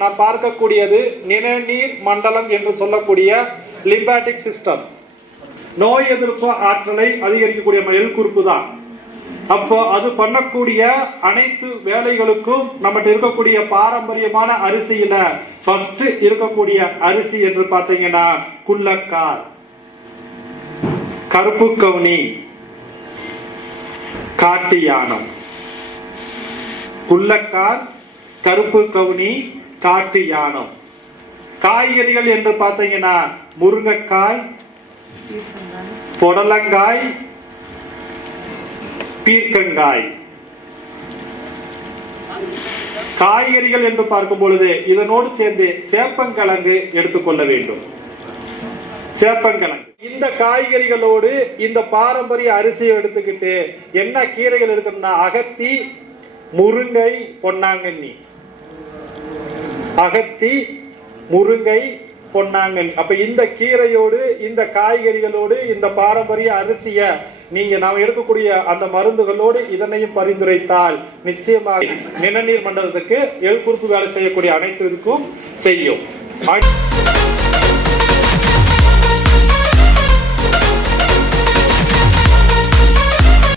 நாம் பார்க்கக்கூடியது நிணநீர் மண்டலம் என்று சொல்லக்கூடிய லிம்பாட்டிக் சிஸ்டம். நோய் எதிர்ப்பு ஆற்றலை அதிகரிக்கக்கூடிய எல் குறிப்பு தான். அப்போ அது பண்ணக்கூடிய அனைத்து வேலைகளுக்கும் நம்மகிட்ட இருக்கக்கூடிய பாரம்பரியமான அரிசியில ஃபர்ஸ்ட் இருக்கக்கூடிய அரிசி என்று பார்த்தீங்கன்னா குள்ளக்கார் கருப்பு கவுனி. காட்டு யானம். குள்ளக்கார் கருப்பு கவுனி காட்டு யானம். காய்கறிகள் என்று பார்த்தீங்கன்னா முருங்கைக்காய் புடலங்காய் பீர்க்கங்காய். காய்கறிகள் என்று பார்க்கும் பொழுது இதனோடு சேர்ந்து சேப்பங்கிழங்கு எடுத்துக்கொள்ள வேண்டும். சேப்பங்கிழங்கு. இந்த காய்கறிகளோடு இந்த பாரம்பரிய அரிசியை எடுத்துக்கிட்டு என்ன கீரைகள் இருக்கணும்னா அகத்தி முருங்கை பொன்னாங்கண்ணி. அகத்தி முருங்கை பொன்னாங்கல். அப்ப இந்த கீரையோடு இந்த காய்கறிகளோடு இந்த பாரம்பரிய அரிசிய நீங்க நாம் எடுக்கக்கூடிய அந்த மருந்துகளோடு இதனையும் பரிந்துரைத்தால் நிச்சயமாக நிணநீர் மண்டலத்துக்கு எல் வேலை செய்யக்கூடிய அனைத்து இதுக்கும் செய்யும்.